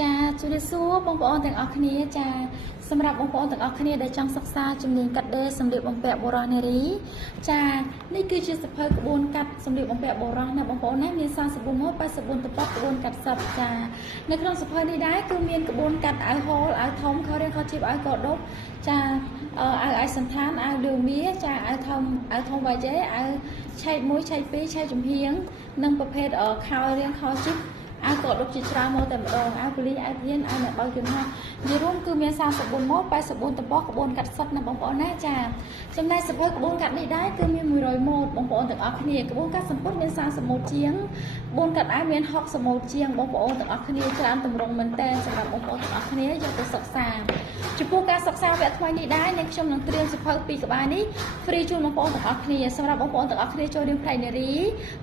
ចាជំរាបសួរបងប្អូនទាំងអស់គ្នាចាសម្រាប់បងប្អូនទាំងអស់គ្នាដែលចង់សិក្សាជំនាញកាត់ដេរសម្លៀកបំពាក់បុរសនារីចានេះគឺជាសភៅក្បួនកាត់សម្លៀកបំពាក់បុរសណាបងប្អូនណាមាន44ម៉ូត84តប៉ុតក្បួនកាត់សិបចានៅក្នុងសភៅនេះដែរគឺមានក្បួនកាត់អាវហូលអាវធំខោរៀងខោជីបអាវកដប់ចាអាវឯកសន្តានអាវលឿងមាចាអាវធំវាយជេអាវឆែក1ឆែក2ឆែកចំហៀងនិងប្រភេទខោរៀងខោជីបអាវក៏ដុបជាច្រើនមកតែម្ដងអាវប៉ូលីសអាវធានអាវអ្នកបើកយន្តហោះនិយាយរួមគឺមាន44ម៉ូត84តប៉ុក្បួនកាត់សិបណាបងប្អូនណាចាចំណែកសភៅក្បួនកាត់នេះដែរគឺមាន100ម៉ូតបងប្អូនទាំងអស់គ្នាក្បួនកាត់សំពត់មាន30ម៉ូតជាងក្បួនកាត់អាវមាន60ម៉ូតជាងបងប្អូនទាំងអស់គ្នាច្រើនទម្រង់មែនតើសម្រាប់បងប្អូនទាំងអស់គ្នាយកទៅសិក្សាចំពោះការសិក្សាវគ្គថ្មីនេះដែរនឹងខ្ញុំនឹងត្រៀមសភៅ2ក្បាលនេះ free ជូនបងប្អូនទាំងអស់គ្នាសម្រាប់បងប្អូនទាំងអស់គ្នាចូលរៀនផ្នែកនារី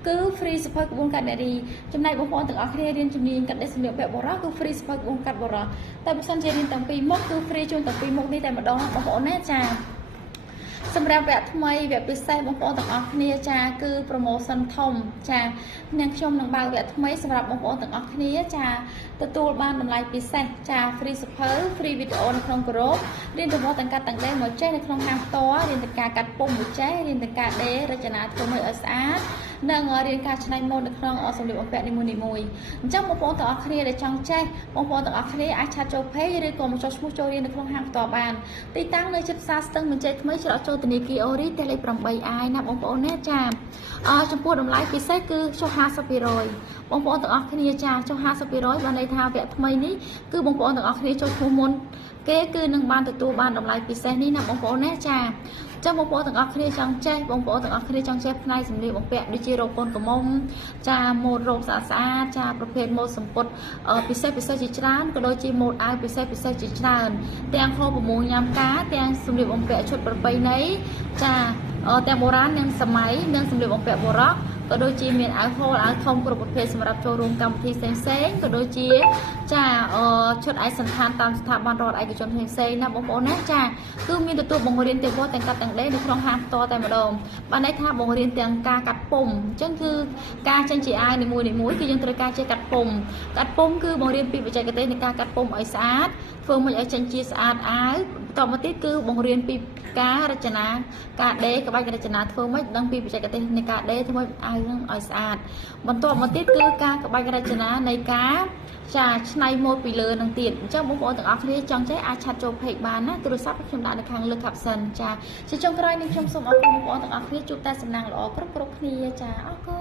គឺ free សភៅក្បួនកាត់នារីចំណែកបងប្អូនទាំងអស់គ្នារៀនជំនាញកាត់ដេរសម្លៀកបំពាក់បុរសគឺ free សភៅក្បួនកាត់បុរសតែបើសិនជារៀនទាំងពីរមុខគឺ free ជូនទាំងពីរមុខនេះតែម្ដងបងប្អូនណាចាសម្រាប់វគ្គថ្មីវគ្គពិសេសបងប្អូនទាំងអស់គ្នាចាគឺ promotion ធំចានាងខ្ញុំនឹងបើកវគ្គថ្មីសម្រាប់បងប្អូនទាំងអស់គ្នាចាទទួលបានតម្លៃពិសេសចា free សភៅ free វីដេអូនៅក្នុងក្រុមរៀនទាំងមកទាំងកាត់ទាំងដេរមកចេះនៅក្នុងហាងផ្ទាល់រៀនទាំងការកាត់ពុម្ពមកចេះរៀនទាំងការដេររចនាធ្វើឲ្យស្អាតនិងរៀនការច្នៃម៉ូដនៅក្នុងសម្លៀកបំពាក់នីមួយៗអញ្ចឹងបងប្អូនទាំងអស់គ្នាដែលចង់ចេះបងប្អូនទាំងអស់គ្នាអាចឆាតចូល page ឬក៏មកចុះឈ្មោះចូលរៀននៅក្នុងហាងផ្ទាល់បានទីតាំងនៅជិតផ្សារស្ទឹងមានជ័យថ្មីច្រកចូលធនាគារអូរីផ្ទះលេខ 8i ណាបងប្អូនណាចាចំពោះតម្លៃពិសេសគឺចុះ 50% បងប្អូនទាំងអស់គ្នាចាចុះ 50% បានន័យថាវគ្គថ្មីនេះគឺបងប្អូនទាំងអស់គ្នាចូលឈ្មោះមុនគេគឺនឹងបានទទួលបានតម្លៃពិសេសនេះណាបងប្អូនណាចាចាំបងប្អូនទាំងអស់គ្នាចង់ចេះបងប្អូនទាំងអស់គ្នាចង់ចេះផ្នែកសម្លៀកបំពាក់ដូចជារោគកូនកំមុំចាម៉ូដរោគស្អាតចាប្រភេទម៉ូដសម្ពុតពិសេសជាច្រើនក៏ដូចជាម៉ូដអាវពិសេសជាច្រើនទាំងខោប្រមូលញ៉ាំការទាំងសម្លៀកបំពាក់ឈុតប្រពៃណីចាទាំងបុរាណនិងសម័យនិងសម្លៀកបំពាក់បុរសក៏ដូចជាមានអាវហូលអាវធំគ្រប់ប្រភេទសម្រាប់ចូលរួមកម្មវិធីផ្សេងក៏ដូចជាចាឈុតឯកសណ្ឋានតាមស្ថាប័នរដ្ឋឯកជនផ្សេងណាបងប្អូនណាចាគឺមានទទួលបង្រៀនទាំងវត្តទាំងកាត់ទាំងដេរនៅក្នុងហាងផ្ទាល់តែម្ដងបានន័យថាបង្រៀនទាំងការកាត់ពុម្ពអញ្ចឹងគឺការចេញជាអាវនីមួយគឺយើងត្រូវការចេះកាត់ពុម្ពគឺបង្រៀនពីបច្ចេកទេសនៃការកាត់ពុម្ពឲ្យស្អាតធ្វើមិនឲ្យចេញជាស្អាតអាវបន្តមកទៀតគឺបង្រៀនពីការរចនាការដេរក្បាច់រចនាធ្វើមិនដឹងពីបច្ចេកទេសនៃការដេរធ្វើអាវនឹងឲ្យស្អាតបន្តមកទៀតគឺការក្បាច់រចនានៃការចាឆ្នៃម៉ូដពីលើនឹងទៀតអញ្ចឹងបងប្អូនទាំងអស់គ្នាចង់ចេះអាចឆាត់ចូល page បានណាទូរស័ព្ទខ្ញុំដាក់នៅខាងលើ caption ចាជាចុងក្រោយនេះខ្ញុំសូមអរគុណបងប្អូនទាំងអស់គ្នាជួបតែសំណាងល្អគ្រប់គ្នាចាអរគុណ